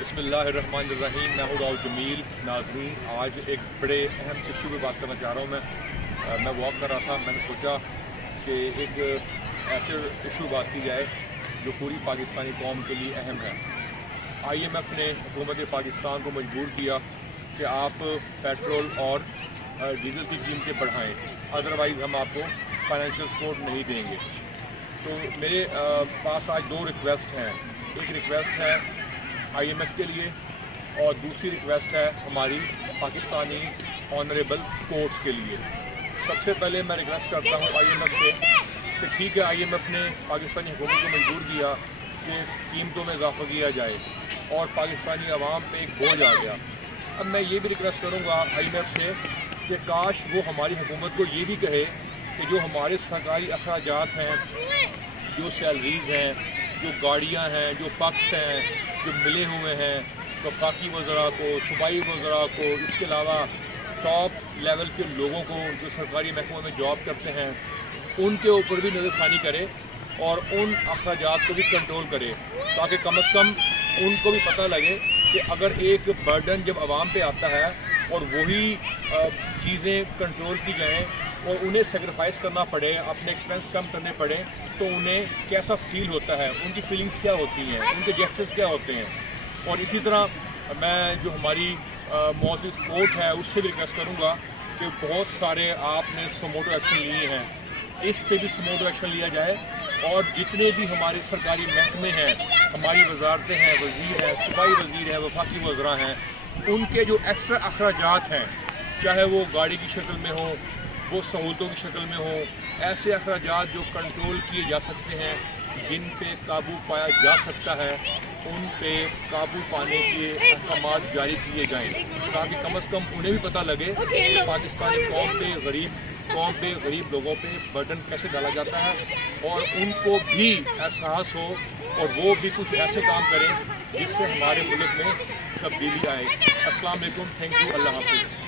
بسم اللہ الرحمن الرحیم. میں ہوں جمیل. ناظرین، آج ایک بڑے اہم ایشو پہ بات کرنا چاہ رہا ہوں. میں واک کر رہا تھا. میں نے سوچا کہ ایک ایسے ایشو بات کی جائے جو پوری پاکستانی قوم کے لیے اہم ہے. IMF نے حکومت پاکستان کو مجبور کیا کہ آپ پیٹرول اور ڈیزل کی قیمتیں بڑھائیں، ادروائز ہم آپ کو فائنینشیل سپورٹ نہیں دیں گے. تو میرے پاس آج دو ریکویسٹ ہیں. ایک ریکویسٹ ہے IMF کے لیے اور دوسری ریکویسٹ ہے ہماری پاکستانی آنریبل کورٹس کے لیے. سب سے پہلے میں ریکویسٹ کرتا ہوں IMF سے کہ ٹھیک ہے، IMF نے پاکستانی حکومت کو مجبور کیا کہ قیمتوں میں اضافہ کیا جائے اور پاکستانی عوام پہ ایک بوجھ آ گیا. اب میں یہ بھی ریکویسٹ کروں گا IMF سے کہ کاش وہ ہماری حکومت کو یہ بھی کہے کہ جو ہمارے سرکاری اخراجات ہیں، جو سیلریز ہیں، جو گاڑیاں ہیں، جو پکس ہیں جو ملے ہوئے ہیں وفاقی وزراء کو، صوبائی وزراء کو، اس کے علاوہ ٹاپ لیول کے لوگوں کو جو سرکاری محکموں میں جاب کرتے ہیں، ان کے اوپر بھی نظر ثانی کرے اور ان اخراجات کو بھی کنٹرول کرے، تاکہ کم از کم ان کو بھی پتہ لگے کہ اگر ایک برڈن جب عوام پہ آتا ہے اور وہی چیزیں کنٹرول کی جائیں اور انہیں سیکریفائز کرنا پڑے، اپنے ایکسپینس کم کرنے پڑیں، تو انہیں کیسا فیل ہوتا ہے، ان کی فیلنگز کیا ہوتی ہیں، ان کے جیسچرز کیا ہوتے ہیں. اور اسی طرح میں جو ہماری معزز کورٹ ہے اس سے بھی ریکویسٹ کروں گا کہ بہت سارے آپ نے سموٹو ایکشن لیے ہیں، اس پہ بھی سموٹو ایکشن لیا جائے اور جتنے بھی ہمارے سرکاری محکمے ہیں، ہماری وزارتیں ہیں، وزیر ہیں، صوبائی وزیر ہیں، وفاقی وزراء ہیں، ان کے جو ایکسٹرا اخراجات ہیں، چاہے وہ گاڑی کی شکل میں ہو، وہ سہولتوں کی شکل میں ہو، ایسے اخراجات جو کنٹرول کیے جا سکتے ہیں، جن پہ قابو پایا جا سکتا ہے، ان پہ قابو پانے کے احکامات جاری کیے جائیں، تاکہ کم از کم انہیں بھی پتہ لگے کہ پاکستانی قوم پہ غریب لوگوں پہ برڈن کیسے ڈالا جاتا ہے، اور ان کو بھی احساس ہو اور وہ بھی کچھ ایسے کام کریں جس سے ہمارے ملک میں تبدیلی آئے. السلام علیکم. Thank you. اللہ حافظ.